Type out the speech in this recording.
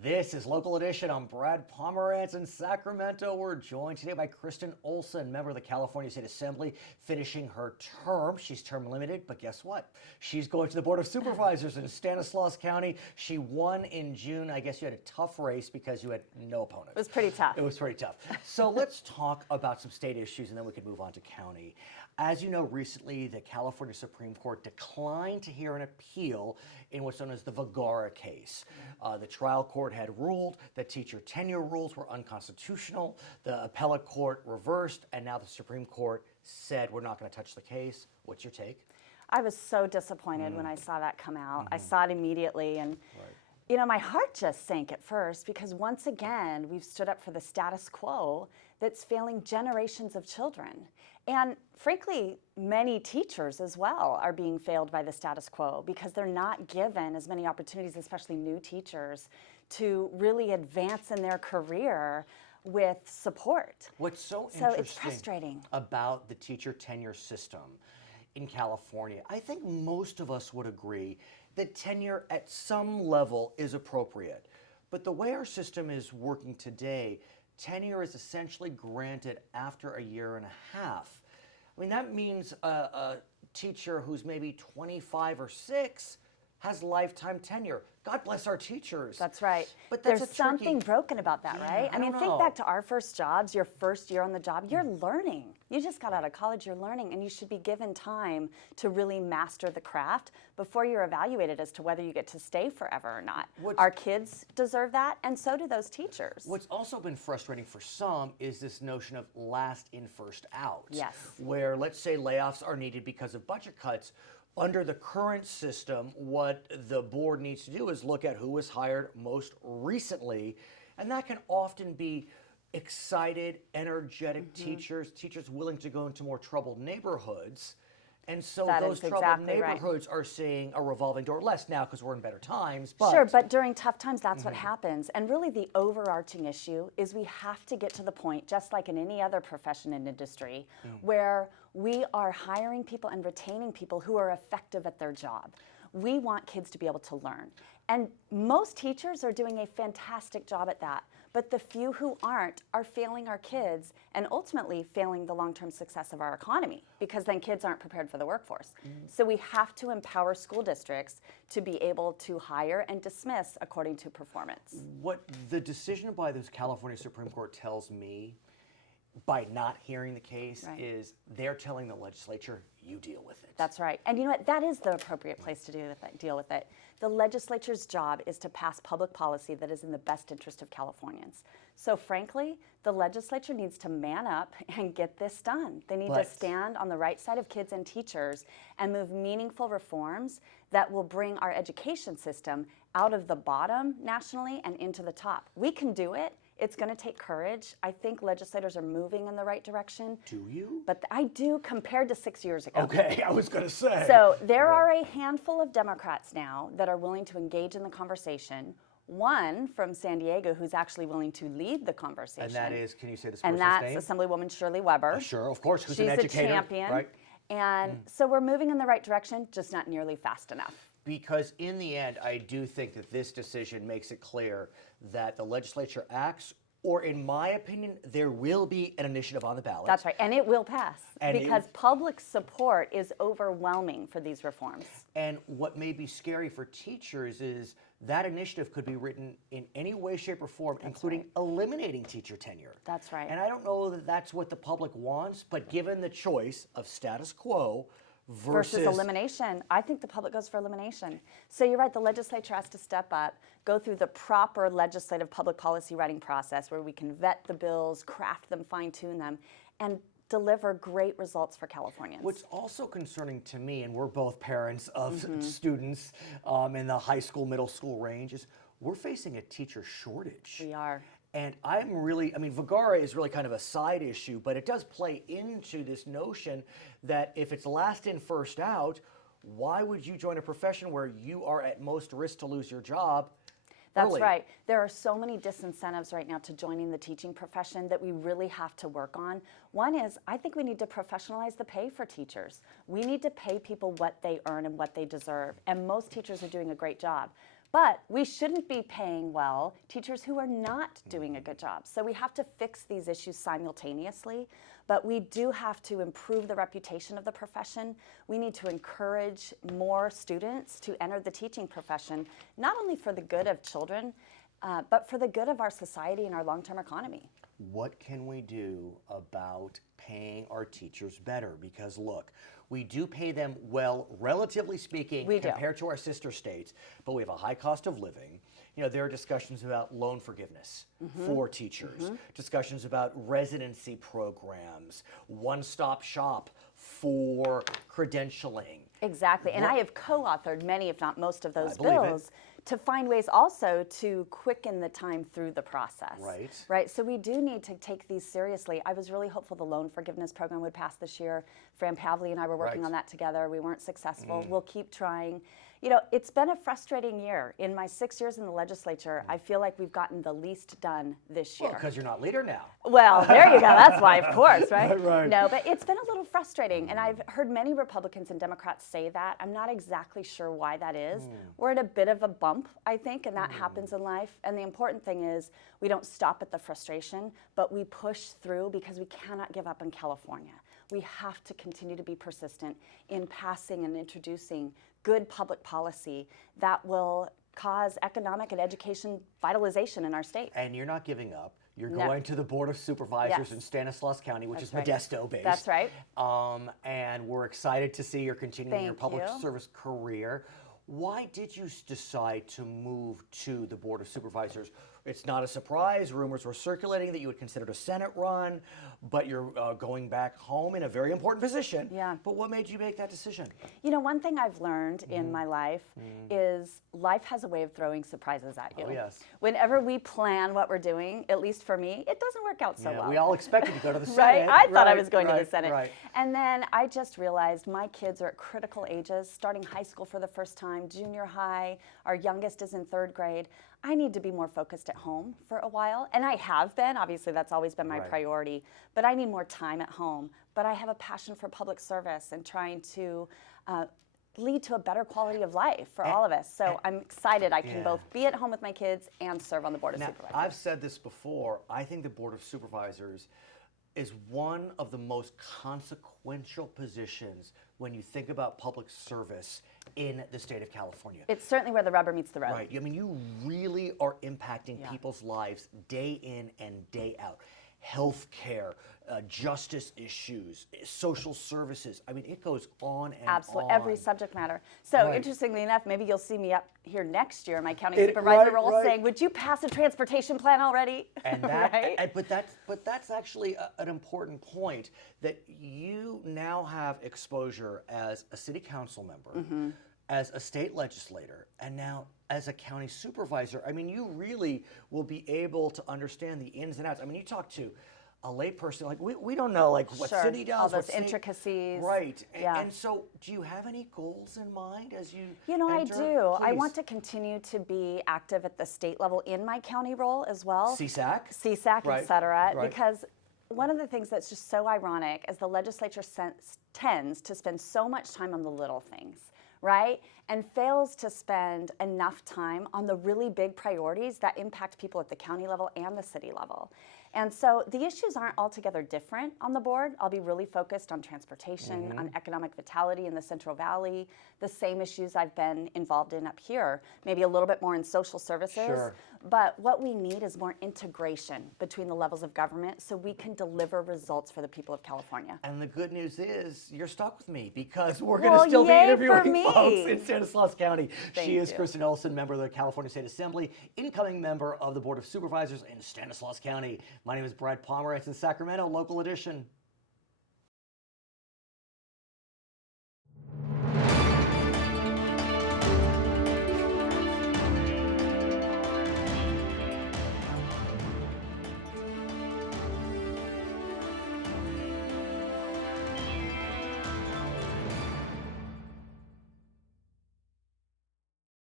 This is Local Edition. I'm Brad Pomerance in Sacramento. We're joined today by Kristin Olsen, member of the California State Assembly, finishing her term. She's term limited, but guess what? She's going to the Board of Supervisors in Stanislaus County. She won in June. I guess you had a tough race because you had no opponent. It was pretty tough. It was pretty tough. So let's talk about some state issues and then we can move on to county. As you know, recently the California Supreme Court declined to hear an appeal in what's known as the Vergara case. The trial court had ruled that teacher tenure rules were unconstitutional. The appellate court reversed, and now the Supreme Court said we're not going to touch the case. What's your take? I was so disappointed when I saw that come out. I saw it immediately, and you know, my heart just sank at first because once again, we've stood up for the status quo that's failing generations of children. And frankly, many teachers as well are being failed by the status quo because they're not given as many opportunities, especially new teachers, to really advance in their career with support. What's so it's frustrating about the teacher tenure system in California, I think most of us would agree that tenure at some level is appropriate. But the way our system is working today, tenure is essentially granted after a year and a half. I mean, that means a teacher who's maybe 25 or 6 has lifetime tenure. God bless our teachers. That's right. But that's there's something broken about that, right? I mean, think back to our first jobs, your first year on the job, you're learning. You just got out of college, you're learning, and you should be given time to really master the craft before you're evaluated as to whether you get to stay forever or not. Our kids deserve that, and so do those teachers. What's also been frustrating for some is this notion of last in, first out. Yes. Where, let's say, layoffs are needed because of budget cuts. Under the current system, what the board needs to do is look at who was hired most recently, and that can often be excited, energetic teachers willing to go into more troubled neighborhoods. And so those troubled neighborhoods are seeing a revolving door, less now because we're in better times. But sure, but during tough times, that's what happens. And really the overarching issue is we have to get to the point, just like in any other profession and industry, where we are hiring people and retaining people who are effective at their job. We want kids to be able to learn. And most teachers are doing a fantastic job at that. But the few who aren't are failing our kids and ultimately failing the long-term success of our economy because then kids aren't prepared for the workforce. So we have to empower school districts to be able to hire and dismiss according to performance. What the decision by this California Supreme Court tells me by not hearing the case is they're telling the legislature, you deal with it. That's right. And you know what? That is the appropriate place to deal with it. The legislature's job is to pass public policy that is in the best interest of Californians. So frankly, the legislature needs to man up and get this done. They need to stand on the right side of kids and teachers and move meaningful reforms that will bring our education system out of the bottom nationally and into the top. We can do it. It's going to take courage. I think legislators are moving in the right direction. Do you? But I do compared to 6 years ago. Okay, I was going to say. So there are a handful of Democrats now that are willing to engage in the conversation. One from San Diego who's actually willing to lead the conversation. And that is, can you say this person's name? name? And that's Assemblywoman Shirley Weber. Sure, of course, who's She's an educator. a champion. Right? And so we're moving in the right direction, just not nearly fast enough. Because in the end, I do think that this decision makes it clear that the legislature acts, or in my opinion, there will be an initiative on the ballot. That's right, and it will pass because public support is overwhelming for these reforms. And what may be scary for teachers is that initiative could be written in any way, shape, or form, including eliminating teacher tenure. That's right. And I don't know that that's what the public wants, but given the choice of status quo versus elimination, I think the public goes for elimination. So you're right, the legislature has to step up, go through the proper legislative public policy writing process where we can vet the bills, craft them, fine-tune them, and deliver great results for Californians. What's also concerning to me, and we're both parents of students in the high school, middle school range, is we're facing a teacher shortage. We are. And I'm really, I mean, Vergara is really kind of a side issue, but it does play into this notion that if it's last in, first out, why would you join a profession where you are at most risk to lose your job? That's right. There are so many disincentives right now to joining the teaching profession that we really have to work on. One is, I think we need to professionalize the pay for teachers. We need to pay people what they earn and what they deserve, and most teachers are doing a great job. But we shouldn't be paying well teachers who are not doing a good job. So we have to fix these issues simultaneously, but we do have to improve the reputation of the profession. We need to encourage more students to enter the teaching profession, not only for the good of children, but for the good of our society and our long-term economy. What can we do about paying our teachers better? Because look, we do pay them well, relatively speaking, compared to our sister states, but we have a high cost of living. You know, there are discussions about loan forgiveness for teachers, discussions about residency programs, one-stop shop for credentialing. Exactly, and I have co-authored many, if not most, of those bills to find ways also to quicken the time through the process. Right. So we do need to take these seriously. I was really hopeful the loan forgiveness program would pass this year. Fran Pavley and I were working on that together. We weren't successful. We'll keep trying. You know, it's been a frustrating year. In my 6 years in the legislature, I feel like we've gotten the least done this year. Well, because you're not leader now. Well, there you go. That's why, of course, right? No, but it's been a little frustrating, and I've heard many Republicans and Democrats say that. I'm not exactly sure why that is. We're at a bit of a bump, I think, and that happens in life. And the important thing is we don't stop at the frustration, but we push through because we cannot give up in California. We have to continue to be persistent in passing and introducing good public policy that will cause economic and education vitalization in our state. And you're not giving up. You're going to the Board of Supervisors in Stanislaus County, which is Modesto-based. That's right. And we're excited to see you're continuing your public service career. Why did you decide to move to the Board of Supervisors? It's not a surprise. Rumors were circulating that you had considered a Senate run, but you're going back home in a very important position. But what made you make that decision? You know, one thing I've learned in my life is life has a way of throwing surprises at you. Oh, yes. Whenever we plan what we're doing, at least for me, it doesn't work out so well. We all expected to go to the Senate. I thought I was going to the Senate. And then I just realized my kids are at critical ages, starting high school for the first time, junior high. Our youngest is in 3rd grade. I need to be more focused at home for a while. And I have been. Obviously, that's always been my priority. But I need more time at home. But I have a passion for public service and trying to lead to a better quality of life for all of us. So I'm excited I can both be at home with my kids and serve on the Board of Supervisors. I've said this before. I think the Board of Supervisors is one of the most consequential positions when you think about public service in the state of California. It's certainly where the rubber meets the road. Right. I mean, you really are impacting people's lives day in and day out. Health care, justice issues, social services. I mean, it goes on and Absolutely. on. Every subject matter. So interestingly enough, maybe you'll see me up here next year in my county supervisor role saying, would you pass a transportation plan already? And that, but that's actually an important point, that you now have exposure as a city council member, as a state legislator, and now as a county supervisor. I mean, you really will be able to understand the ins and outs. I mean, you talk to a layperson, like we don't know like what city does, all those what intricacies. Right. And so do you have any goals in mind as you know, enter? I do. I want to continue to be active at the state level in my county role as well. CSAC, et cetera. Because one of the things that's just so ironic is the legislature tends to spend so much time on the little things, right? And fails to spend enough time on the really big priorities that impact people at the county level and the city level. And so the issues aren't altogether different on the board. I'll be really focused on transportation, on economic vitality in the Central Valley, the same issues I've been involved in up here, maybe a little bit more in social services. But what we need is more integration between the levels of government so we can deliver results for the people of California. And the good news is you're stuck with me, because we're going to still be interviewing folks in Stanislaus County. She is Kristin Olsen, member of the California State Assembly, incoming member of the Board of Supervisors in Stanislaus County. My name is Brad Pomerance in Sacramento, local edition.